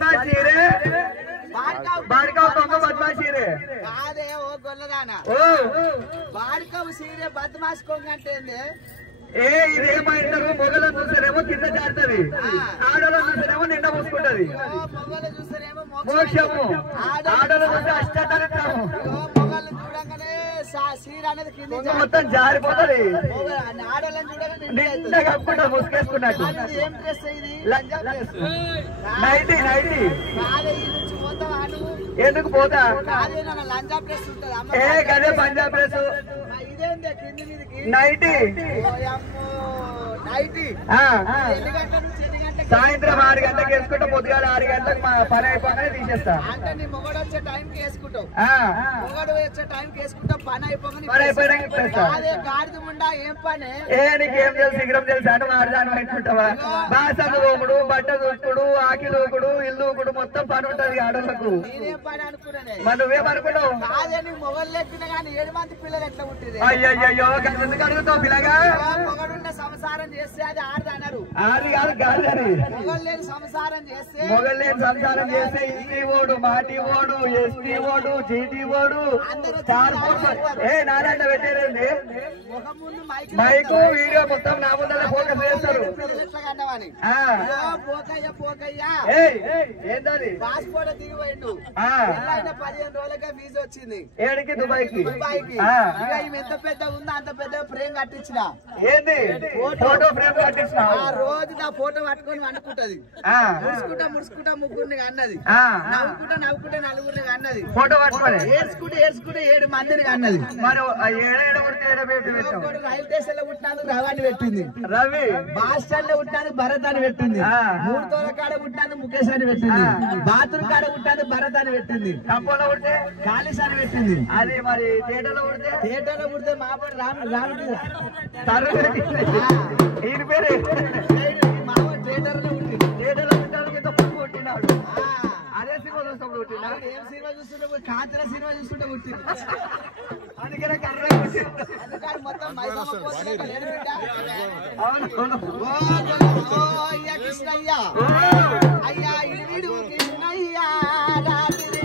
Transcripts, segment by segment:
बदमाशी रे बाड़का दंग बदमाशी रे కాదే ఓ గొల్లదానా ओ బాడకవు సీరే బద్మాష్ కొంగంటే ఏ ఇదేమంటారు మొగలను చూస్తేనేమో కింద జారుతుంది ఆడలను చూస్తేనేమో నిండా మూసుకుంటది మొగలు చూస్తేనేమో మోక్షము ఆడలు చూస్తే అష్టతరము మొగలు చూడగానే సీర అనేది కింద మొత్తం జారిపోతుంది ఆడలను చూడగానే నిండా కప్పుకుంటా ముసుకేసుకున్నట్టు ఏం డ్రెస్ ఇది నైటీ నైటీ కాదే ఈ నుంచి పోతావా నువ్వు ఎందుకు పోతా కాదే నా లంజా డ్రెస్ ఉంటది అమ్మ ఏ గదే పంజాబ్ డ్రెస్ ఇదేందే కింది మీదకి నైటీ ఓయమ్మో నైటీ ఎన్ని గంటల నుంచి ఎన్ని గంటలకు సాయంత్రం 6 గంటలకు వేసుకుంటా పొద్దుగాల 6 గంటలకు మా పని అయిపోగానే తీసేస్తా అంటే నీ మొగడు వచ్చే టైంకి వేసుకుంటావు మొగడు వచ్చే టైంకి వేసుకుంటావు పని అయిపోయినాక ఇప్పేస్తా అదే గాడిద ముండా ఏం పని ఏ నీకేం తెలుసు శీఘ్రం తెలుసు అంటే మాడదాని పెట్టుకుంటావా బాసలు దోముడు బట్ట దూకుడు ఆకి దూకుడు ఇల్లు దూకుడు మొత్తం పని ఉంటది ఆడలకు నేనేం పని అనుకున్నానే మరి నువ్వేమనుకున్నావు అదే నీ మొగలు లెక్కిన కానీ 7 మంది పిల్లలు ఎట్లా పుట్టింది అయ్యయ్యో ఎందుకు అడుగుతావు పిల్లగా మొగడున్న సంసారం చేస్తే అది ఆడది అన్నారు ఆది కాదు గాడిదని మొగలు లేని సంసారం చేస్తే మొగల్లేని సంసారం చేస్తే ఇంటి ఓడు మాటి ఓడు ఎస్టీ ఓడు జీటీ ఓడు ఏ నారాయణ పెట్టేదండి ముఖం ముందు మైకు వీడియో మొత్తం నా ముందర ఫోకస్ చేస్తారు పోకయ్యా ఏంటది పాస్పోర్ట్ దిగిపోయిండు 15 రోజులుగా వీజా వచ్చింది ఏడికి దుబాయ్కి ఎంత పెద్ద ఉందో అంత పెద్ద ఫ్రేమ్ కట్టించిన ఏంది ఫోటో ఫ్రేమ్ కట్టించిన ఆ రోజు నా ఫోటో పట్టుకొని అనుకుంటది ముడుచుకుంటా ముగ్గురిని అన్నది నవ్వుకుంటా నలుగురిని అన్నది ఫోటో పట్టుకోవాలి ఏడ్చుకుంటే 7 మందిని అన్నది మరి రైల్వే స్టేషన్ లో పుట్టినాను రవాణి పెట్టింది రవి బస్ స్టాండ్ లో పుట్టినాను భరత్ అని పెట్టింది 3 తోల కాడ పుట్టినాను ముఖేష్ అని పెట్టింది బాత్రూమ్ కాడ పుట్టాను భరత్ అని పెట్టింది కంపంలో పుడితే కాళీస్ అని పెట్టింది అది మరి థియేటర్లో పుడితే మాపడు రాముడు ఈయన పేరు మావాడు థియేటర్లో పుట్టింది థియేటర్లో పుట్టినాడు అదే సినిమా చూసినప్పుడు పుట్టినా ఏం సినిమా చూస్తుంటే కాంతర సినిమా చూస్తుంటే పుట్టింది అందుకనే కర్ర మొత్తం అయ్యా కృష్ణయ్య అయ్యా ఇడు కృష్ణయ్య రాత్రి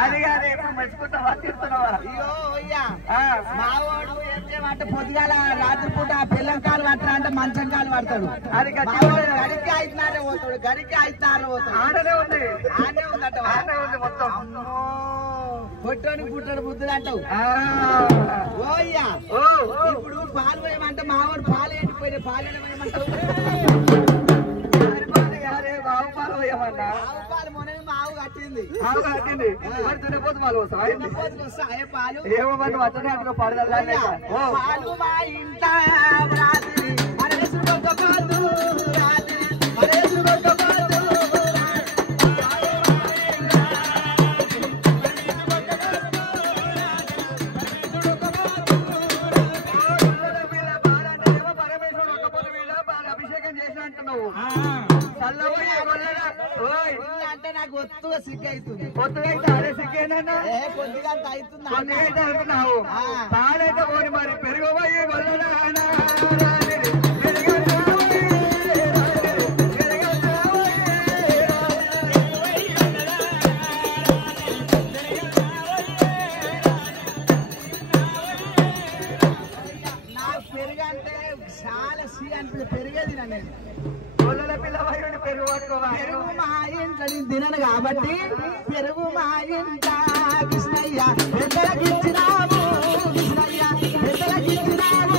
అది కాదు ఎప్పుడు మెచ్చుకుంటావా తీస్తున్నావా మావాడు ఏం చేయమంటే పొద్దుగాల రాత్రి పూట పిల్లం కాలు పట్టరా అంటే మంచం కాలు పడతాడు అది గడికి 5:30 పోతాడు గడికి 5:30 పోతాడు ఆడనే ఉంది ఆనే ఉందట ఆడనే ఉంది మొత్తం పొట్టోని పుట్టాడు బుద్ధులు అంటావు ఓయ్యా ఇప్పుడు పాలు పోయమంటే మావాడు పాలు ఎండిపోయినాయి పాలు ఎండిపోయమంటావు ఆవు పాలు పోయమన్నా ఆవు పాలు మొన్న ఆవు కట్టింది ఆవు కట్టింది మరి దున్నపోతు పాలు వస్తాయి పాలు ఏమో మనం అతనే అందులో పడదా పాలు మా ఇంట రాత్రి మరేసుకొక పాలు రాత్రి మరేసుకొక పాలు అభిషేకం చేసిన అంటున్నావు అంటే నాకు ఒత్తుగా సిగ్గు అవుతుంది కొత్తగా అయితే అదే సిగ్గేనన్నా కొద్దిగా అంత అవుతుంది కొద్దిగా అయితే అంటున్నావు తాడైతే పోని మరి పెరుగు పోయి గొల్లల పిల్లవాడు పెరుగు పట్టుకోవాలి. పెరుగు మా ఇంట్లో నేను తినను కాబట్టి పెరుగు మా ఇంట కృష్ణయ్య ఎంతలకిచ్చినావు కృష్ణయ్య ఎంతలకిచ్చినావు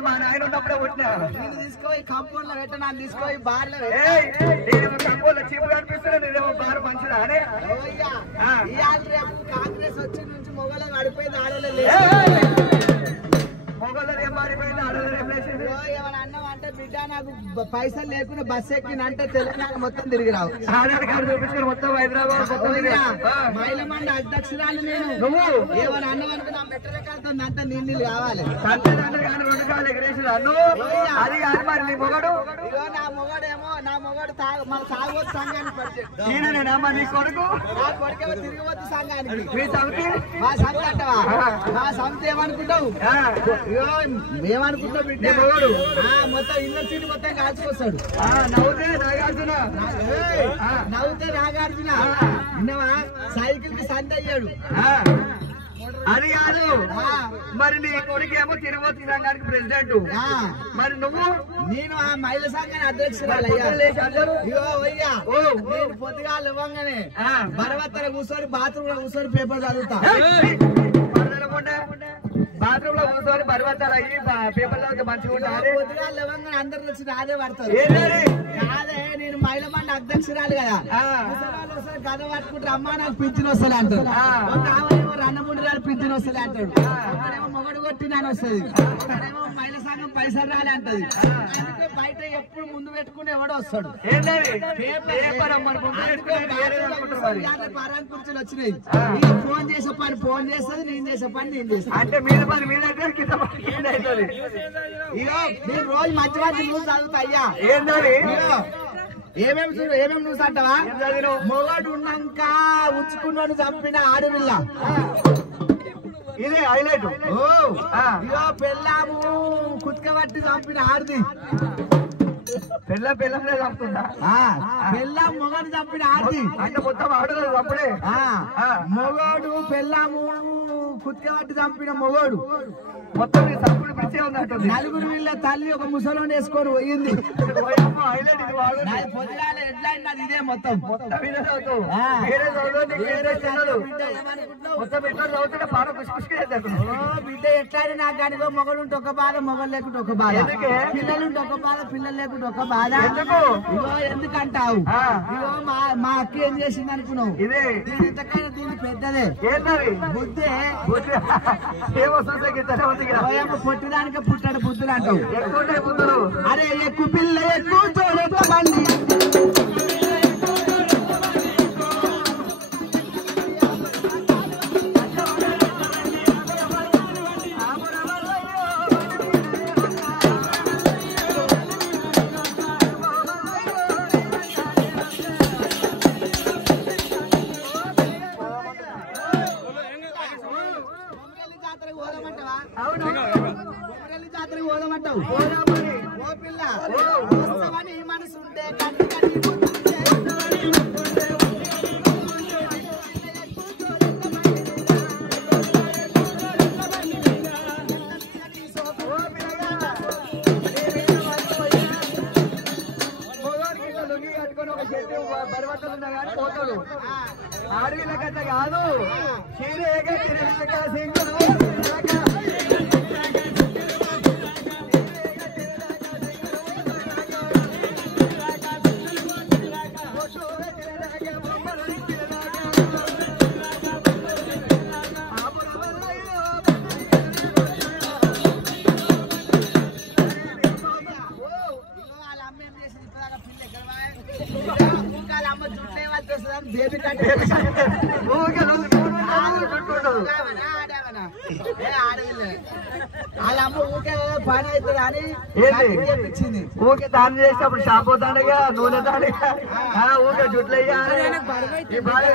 మా నాయన ఉన్నప్పుడే పుట్టినా తీసుకొని కంపౌండ్ లో పెట్ట నన్ను తీసుకొని బార్ లో కంపౌండ్ చీపు కనిపిస్తున్నా నేనేమో బారు మంచిదా అని కాంగ్రెస్ వచ్చి నుంచి మొగలు పడిపోయింది ఆడలేదు మొగోళ్ళది ఏం మారిపోయింది ఆడలేదు ఏం లేచింది. ఏమైనా అన్నం అంటే బిడ్డ నాకు పైసలు లేకుండా బస్సు ఎక్కినంటే తెలంగాణ మొత్తం తిరిగి రావు ఆధార్ కార్డు చూపించుకుని మొత్తం హైదరాబాద్ మొత్తం మైలమండ అధ్యక్షురాలు నేను నువ్వు ఏమైనా అన్నం అనుకో నా మెట్టలకాలతో అంతా నీళ్ళు కావాలి సంతేదాన్ని కానీ 2 కాళ్ళు ఎగరేసి అన్ను అది కాదు మరి నీ మొగడు ఇగో నా మొగడేమో నా మొగడు మన తాగొద్దు సంఘానికి పరిచయం ఈయననేనమ్మా నీ కొడుకు నా కొడుకేమో తిరిగి వద్దు సంఘానికి మీ సమితి మా సంస్థ అంటవా మా సంస్థ ఏమనుకుంటావు ఏమనుకుంటావు బిడ్డ మొగడు మొత్తం యూనివర్సిటీ మొత్తం కాల్చుకొస్తాడు నవ్వుతే నాగార్జున నవ్వుతే నాగార్జున విన్నావా సైకిల్ కి సంత అయ్యాడు అది కాదు మరి నీ కొడుకేమో తిరుపతి సంఘానికి ప్రెసిడెంట్ మరి నువ్వు నేను ఆ మహిళా సంఘాన్ని అధ్యక్షురాలయ్యా ఇగో అయ్యా నేను పొద్దుగాలు ఇవ్వగానే బరవత్తర కూర్చొని బాత్రూమ్ లో కూర్చొని పేపర్ చదువుతా బాత్రూమ్ లో కూర్చొని పరివర్తన అయ్యి పేపర్ లో మంచిగా ఉంటారు పొద్దుగాలు ఇవ్వగానే అందరు వచ్చి రాదే పడతారు కాదే నేను మహిళా మండలి అధ్యక్షురాలు కదా గద పట్టుకుంటారు అమ్మా నాకు పింఛన్ వస్తుంది అంటారు రండమూడి గారు పింఛన్ వస్తుంది అంటాడు ఒకడేమో మొగడు కొట్టినాను వస్తుంది ఒకడేమో మహిళా సంఘం పైసలు రాలే అంటది అందుకే బయట ఎప్పుడు ముందు పెట్టుకుని ఎవడో వస్తాడు పరాన్ కుర్చీలు వచ్చినాయి ఫోన్ చేసే పని ఫోన్ చేస్తుంది నేను చేసే పని నేను చేస్తాను అంటే మీద పని మీద కింద అవుతుంది ఇగో నేను రోజు మంచి మంచి న్యూస్ చదువుతా అయ్యా ఏంటది ఏమేమి న్యూస్ అంటావా మొగడు ఉన్నాక ఉచ్చుకున్నాడు చంపిన ఆడపిల్ల ఇదే హైలైట్ ఇగో పెళ్ళాము కుత్కబట్టి చంపిన ఆడిది పెళ్ళమే చంపుతుందా పెళ్ళాం మొగడు చంపిన ఆడిది అంటే మొత్తం ఆడలేదు చంపడే మొగోడు పెళ్ళాము కుత్కబట్టి చంపిన మొగోడు మొత్తం చంపుడు పిచ్చే ఉన్నట్టుంది నలుగురు వీళ్ళ తల్లి ఒక ముసలోని వేసుకొని పోయింది పొద్దుగాల హెడ్లైన్ నాది ఇదే మొత్తం బిడ్డ ఎట్లా నాకు కానీ మొగలుంటే ఒక బాధ మొగలు లేకుంటే ఒక బాధ పిల్లలుంటే ఒక బాధ పిల్లలు లేకుంటే ఒక బాధ ఇగో ఎందుకంటావు ఇగో మా అక్క ఏం చేసింది అనుకున్నావు దీని ఇంతకైనా దీన్ని పెద్దదే బుద్ధే పొట్టిదానికే పుట్టాడు బుద్ధులు అంటావు అరే ఎక్కువ పిల్ల ఎక్కువ చూడండి జాతరకు పోదామంటావు ఓ పిల్ల వస్తావని మనసు ఉంటే ఆడవిల కథ కాదు వాళ్ళ అమ్మ ఊకే పని అవుతుంది అని చెప్పించింది ఊకే దాన్ని చేసేటప్పుడు షాంపూ తాండగా నూనె తాండగా ఊకే జుట్లు బాగా